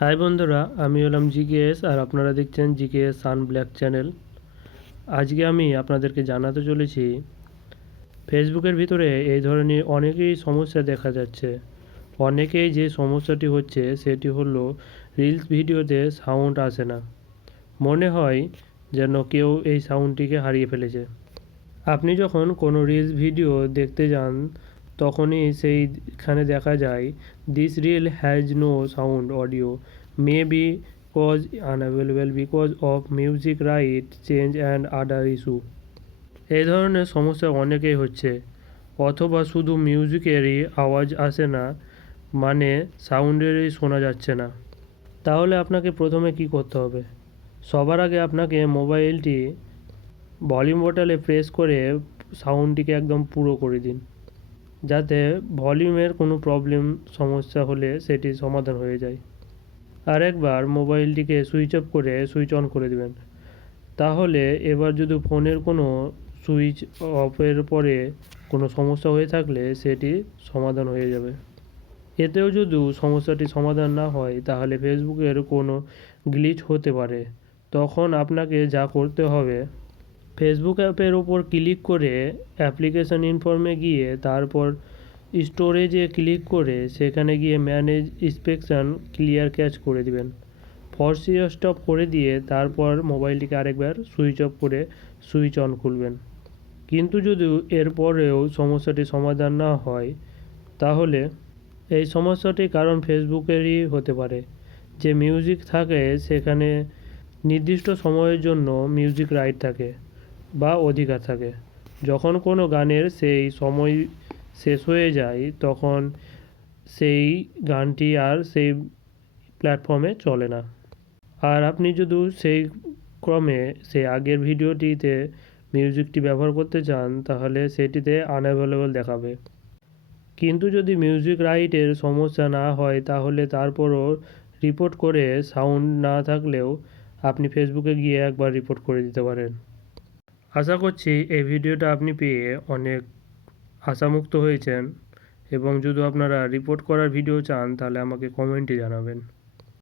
High বন্ধুরা, আমি হলাম জিকেএস আর আপনারা দেখছেন জিকেএস সান ব্ল্যাক চ্যানেল। আজকে আমি আপনাদেরকে জানাতে চলেছি ফেসবুকের ভিতরে এই ধরনের অনেকেই সমস্যা দেখা যাচ্ছে। অনেকেই যে সমস্যাটি হচ্ছে সেটি হলো রিলস ভিডিওতে সাউন্ড আসে না, মনে হয় যেন কেউ এই সাউন্ডটিকে হারিয়ে ফেলেছে। আপনি যখন কোনো রিলস ভিডিও দেখতে যান তখনই সেইখানে দেখা যায় this reel has no sound audio may be cause unavailable because of music right change and other issue. এই ধরনের সমস্যা অনেকেই হচ্ছে, অথবা শুধু মিউজিকেরই আওয়াজ আসে না, মানে সাউন্ডেরই শোনা যাচ্ছে না। তাহলে আপনাকে প্রথমে কি করতে হবে? সবার আগে আপনাকে মোবাইলটি ভলিউম বাটনে প্রেস করে সাউন্ডটিকে একদম পুরো করে দিন, যাতে ভলিউমের কোনো সমস্যা হলে সেটি সমাধান হয়ে যায়। আর একবার মোবাইলটিকে সুইচ অফ করে সুইচ অন করে দেবেন। তাহলে এবার যদি ফোনের কোনো সুইচ অফের পরে কোনো সমস্যা হয়ে থাকলে সেটি সমাধান হয়ে যাবে। এতেও যদি সমস্যাটি সমাধান না হয় তাহলে ফেসবুকের কোনো গ্লিচ হতে পারে। তখন আপনাকে যা করতে হবে, ফেসবুক অ্যাপের ওপর ক্লিক করে অ্যাপ্লিকেশন ইনফর্মে গিয়ে তারপর স্টোরেজে ক্লিক করে সেখানে গিয়ে ম্যানেজ ইন্সপেকশন ক্লিয়ার ক্যাচ করে দিবেন। ফরসি স্টপ করে দিয়ে তারপর মোবাইলটিকে আরেকবার সুইচ অফ করে সুইচ অন খুলবেন। কিন্তু যদি এরপরেও সমস্যাটি সমাধান না হয় তাহলে এই সমস্যাটির কারণ ফেসবুকেরই হতে পারে। যে মিউজিক থাকে সেখানে নির্দিষ্ট সময়ের জন্য মিউজিক রাইট থাকে বা অধিকার থাকে। যখন কোনো গানের সেই সময় শেষ হয়ে যায় তখন সেই গানটি আর সেই প্ল্যাটফর্মে চলে না। আর আপনি যদি সেই ক্রমে সেই আগের ভিডিওটিতে মিউজিকটি ব্যবহার করতে চান তাহলে সেটিতে আনঅ্যাভেলেবল দেখাবে। কিন্তু যদি মিউজিক রাইটের সমস্যা না হয় তাহলে তারপরও রিপোর্ট করে সাউন্ড না থাকলেও আপনি ফেসবুকে গিয়ে একবার রিপোর্ট করে দিতে পারেন। আশা করছি এই ভিডিওটা আপনি পেয়ে অনেক আশামুক্ত হয়েছেন, এবং যদি আপনারা রিপোর্ট করার ভিডিও চান তাহলে আমাকে কমেন্টে জানাবেন।